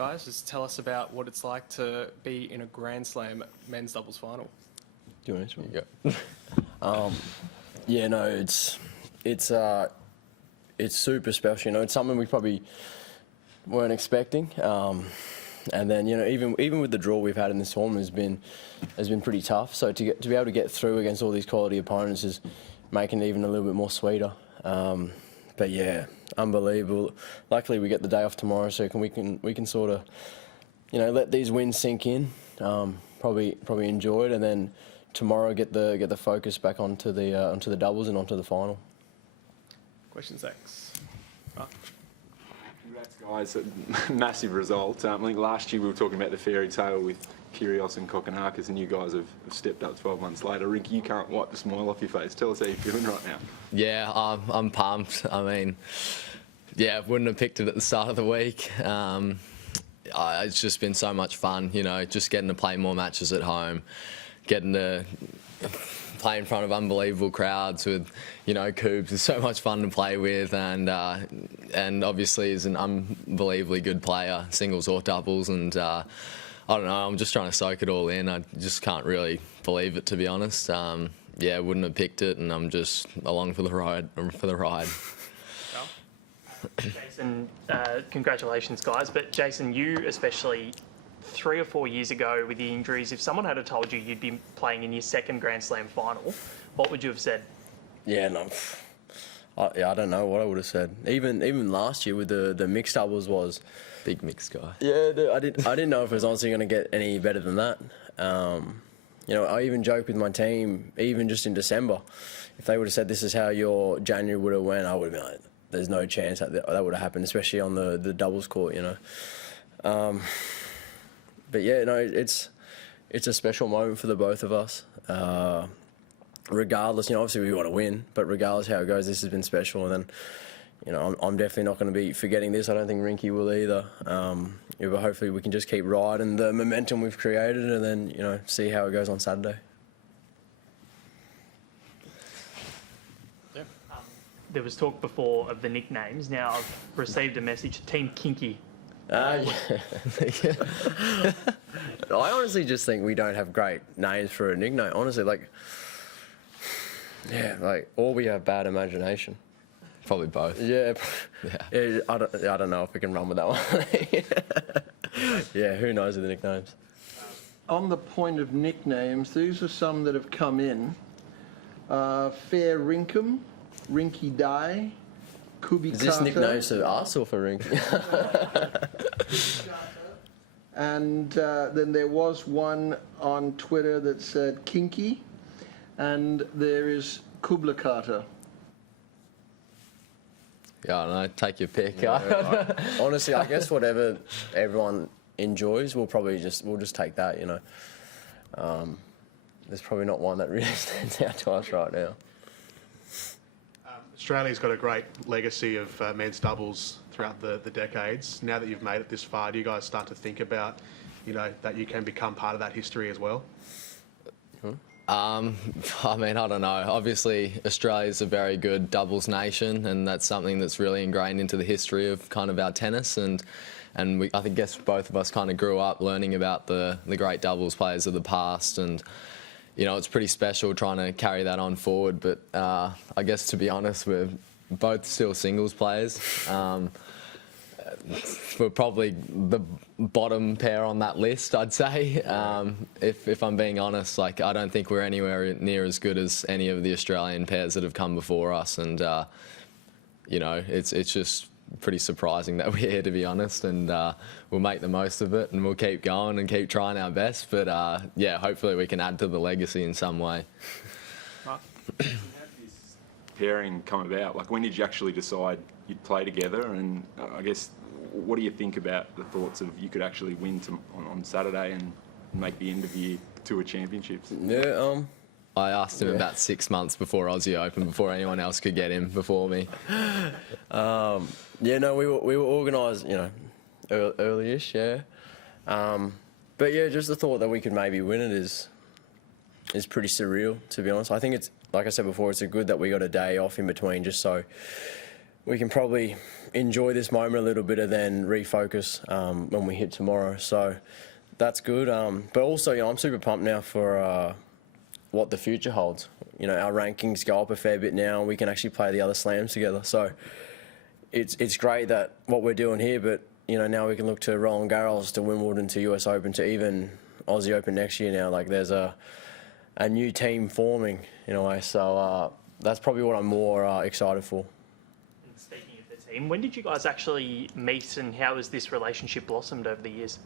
guys. Just tell us about what it's like to be in a Grand Slam men's doubles final. Do you want to go? Yeah, no, it's super special. You know, it's something we probably weren't expecting. And then, you know, even with the draw we've had in this tournament has been pretty tough. So to be able to get through against all these quality opponents is making it even a little bit more sweeter. But yeah, unbelievable. Luckily, we get the day off tomorrow, so we can sort of, you know, let these wins sink in. Probably enjoy it, and then tomorrow get the focus back onto the doubles and onto the final. Questions, X. Congrats, guys. A massive result. I think last year we were talking about the fairy tale with Kyrgios and Kokkinakis, and you guys have stepped up 12 months later. Rinky, you can't wipe the smile off your face. Tell us how you're feeling right now. Yeah, I'm pumped. I mean, yeah, wouldn't have picked it at the start of the week. It's just been so much fun, you know, just getting to play more matches at home, getting to play in front of unbelievable crowds with, you know, Coobs is so much fun to play with, and obviously is an unbelievably good player, singles or doubles, and I don't know, I'm just trying to soak it all in. I just can't really believe it, to be honest. Yeah, wouldn't have picked it, and I'm just along for the ride. Jason, congratulations, guys. But Jason, you especially, 3 or 4 years ago with the injuries, if someone had told you you'd be playing in your second Grand Slam final, what would you have said? Yeah, no, I don't know what I would have said. Even last year with the mixed doubles was big mixed guy. Yeah, I didn't know if it was honestly going to get any better than that. You know, I even joked with my team, even just in December, if they would have said this is how your January would have went, I would have been like, there's no chance that would have happened, especially on the doubles court, you know. But yeah, no, it's a special moment for the both of us. Regardless, you know, obviously we want to win, but regardless how it goes, this has been special. And then, you know, I'm definitely not going to be forgetting this. I don't think Rinky will either. Yeah, but hopefully we can just keep riding the momentum we've created, and then, you know, see how it goes on Saturday. Yeah. There was talk before of the nicknames. Now I've received a message, Team Kinky. Yeah. I honestly just think we don't have great names for a nickname. Honestly, like, yeah, like, or we have bad imagination. Probably both. Yeah. I don't know if we can run with that one. Yeah, who knows with the nicknames. On the point of nicknames, these are some that have come in. Fair Rinkum, Rinky Die, Hijikata. Is this nicknames to us or for Rinky? And then there was one on Twitter that said Kinky, and there is Kubler. Yeah, I don't know, take your pick. Yeah, honestly, I guess whatever everyone enjoys, we'll just take that, you know. There's probably not one that really stands out to us right now. Australia's got a great legacy of men's doubles throughout the decades. Now that you've made it this far, do you guys start to think about, you know, that you can become part of that history as well? I mean, I don't know. Obviously, Australia's a very good doubles nation, and that's something that's really ingrained into the history of kind of our tennis. And I guess both of us kind of grew up learning about the great doubles players of the past, and you know, it's pretty special trying to carry that on forward. But I guess, to be honest, we're both still singles players. We're probably the bottom pair on that list, I'd say. If I'm being honest, like, I don't think we're anywhere near as good as any of the Australian pairs that have come before us. And you know, it's just pretty surprising that we're here, to be honest. And we'll make the most of it, and we'll keep going and keep trying our best. But yeah, hopefully we can add to the legacy in some way. How did this pairing come about? Like, when did you actually decide you'd play together? And I guess, what do you think about the thoughts of you could actually win on Saturday and make the end of year tour championships? Yeah, I asked him about 6 months before Aussie Open, before anyone else could get him before me. Yeah, no, we were organised, you know, early-ish, yeah. But yeah, just the thought that we could maybe win it is pretty surreal, to be honest. I think it's, like I said before, it's good that we got a day off in between, just so we can probably enjoy this moment a little bit and then refocus when we hit tomorrow. So that's good. But also, I'm super pumped now for what the future holds. Our rankings go up a fair bit now, and we can actually play the other slams together. So it's great that what we're doing here, but now we can look to Roland Garros, to Wimbledon, to US Open, to even Aussie Open next year now. Like, there's a new team forming in a way. So that's probably what I'm more excited for. And speaking of the team, when did you guys actually meet, and how has this relationship blossomed over the years?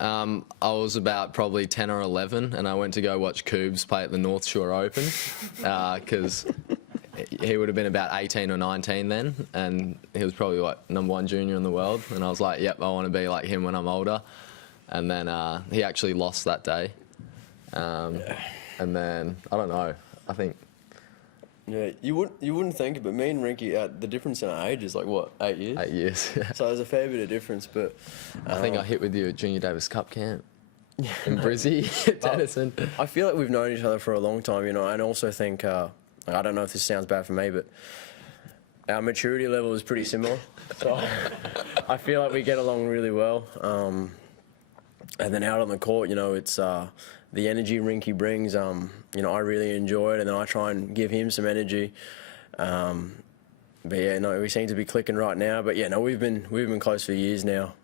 I was about probably 10 or 11, and I went to go watch Coobs play at the North Shore Open because he would have been about 18 or 19 then, and he was probably #1 junior in the world. And I was like, yep, I want to be like him when I'm older. And then he actually lost that day. And then, I don't know, I think... Yeah, you wouldn't think it, but me and Rinky, the difference in our age is 8 years? 8 years, yeah. So there's a fair bit of difference, but... I think I hit with you at Junior Davis Cup camp in Brizzy, Tennyson. I feel like we've known each other for a long time, and I also think, I don't know if this sounds bad for me, but our maturity level is pretty similar. So I feel like we get along really well. And then out on the court, it's... the energy Rinky brings, I really enjoy it, and then I try and give him some energy. But yeah, no, we seem to be clicking right now. But yeah, no, we've been close for years now.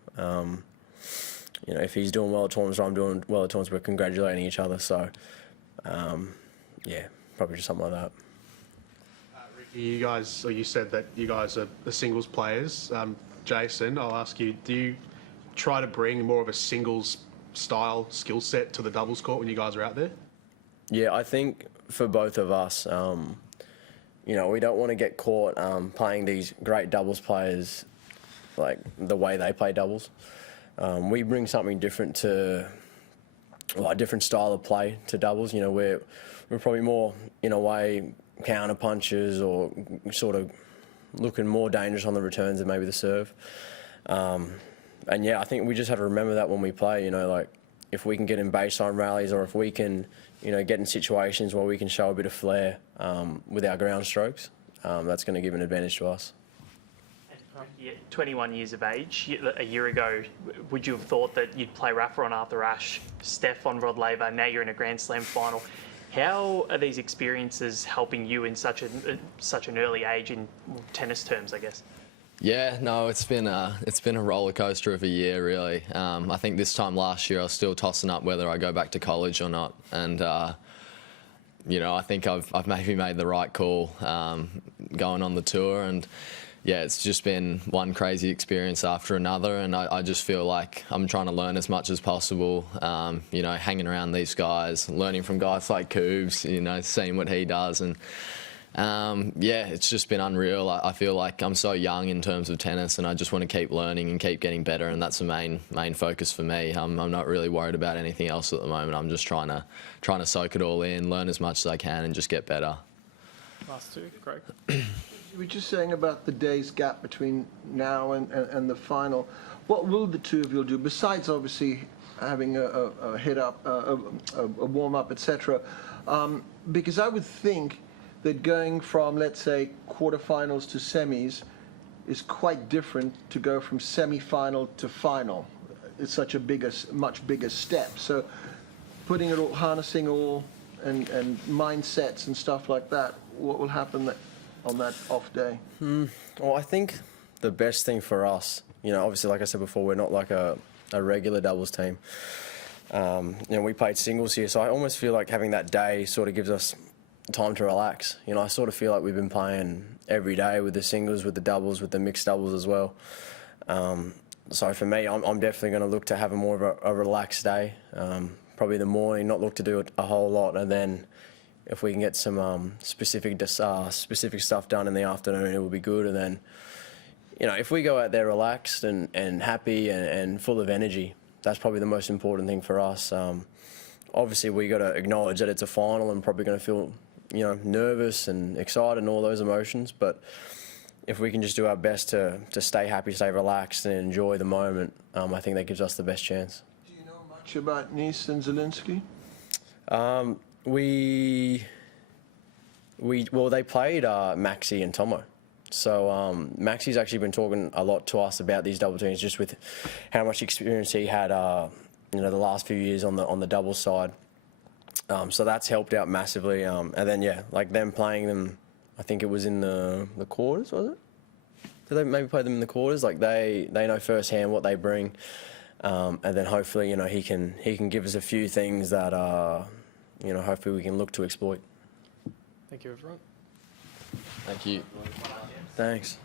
If he's doing well at tournaments, or I'm doing well at tournaments, we're congratulating each other. So yeah, probably just something like that. You said that you guys are the singles players. Jason, I'll ask you, do you try to bring more of a singles style skill set to the doubles court when you guys are out there? Yeah, I think for both of us, we don't want to get caught playing these great doubles players like the way they play doubles. We bring something different to, a different style of play to doubles. We're probably more, in a way, counter punches or sort of looking more dangerous on the returns than maybe the serve. And yeah, I think we just have to remember that when we play, if we can get in baseline rallies, or if we can, get in situations where we can show a bit of flair with our ground strokes, that's going to give an advantage to us. You're 21 years of age. A year ago, would you have thought that you'd play Rafa on Arthur Ashe, Steph on Rod Laver, now you're in a Grand Slam final? How are these experiences helping you in such an early age in tennis terms, I guess? Yeah, no, it's been a roller coaster of a year, really. I think this time last year I was still tossing up whether I go back to college or not, and I think I've maybe made the right call going on the tour, and yeah, it's just been one crazy experience after another, and I just feel like I'm trying to learn as much as possible. Hanging around these guys, learning from guys like Coobs, seeing what he does, and. Yeah, it's just been unreal. I feel like I'm so young in terms of tennis, and I just want to keep learning and keep getting better, and that's the main focus for me. I'm not really worried about anything else at the moment. I'm just trying to soak it all in, learn as much as I can, and just get better. Last two, Craig. You were just saying about the days gap between now and the final. What will the two of you do, besides obviously having a hit up, a warm up, etc.? Because I would think that going from, let's say, quarterfinals to semis is quite different to go from semi-final to final. It's such a much bigger step. So putting it all, harnessing all, and mindsets and stuff like that, what will happen on that off day? Well, I think the best thing for us, obviously, like I said before, we're not like a regular doubles team. We played singles here, so I almost feel like having that day sort of gives us time to relax. I sort of feel like we've been playing every day with the singles, with the doubles, with the mixed doubles as well. So for me, I'm definitely going to look to have a more of a relaxed day. Probably the morning, not look to do a whole lot, and then if we can get some specific stuff done in the afternoon, it will be good. And then, if we go out there relaxed and happy and full of energy, that's probably the most important thing for us. Obviously, we got to acknowledge that it's a final and probably going to feel nervous and excited and all those emotions, but if we can just do our best to stay happy, stay relaxed and enjoy the moment, I think that gives us the best chance. Do you know much about Nice and Zielinski? Well, they played Maxi and Tomo. So Maxi's actually been talking a lot to us about these double teams, just with how much experience he had, the last few years on the doubles side. So that's helped out massively. And then like them playing them, I think it was in the quarters, was it? Did they maybe play them in the quarters? Like they know firsthand what they bring, and then hopefully he can give us a few things that hopefully we can look to exploit. Thank you, everyone. Thank you. Thanks.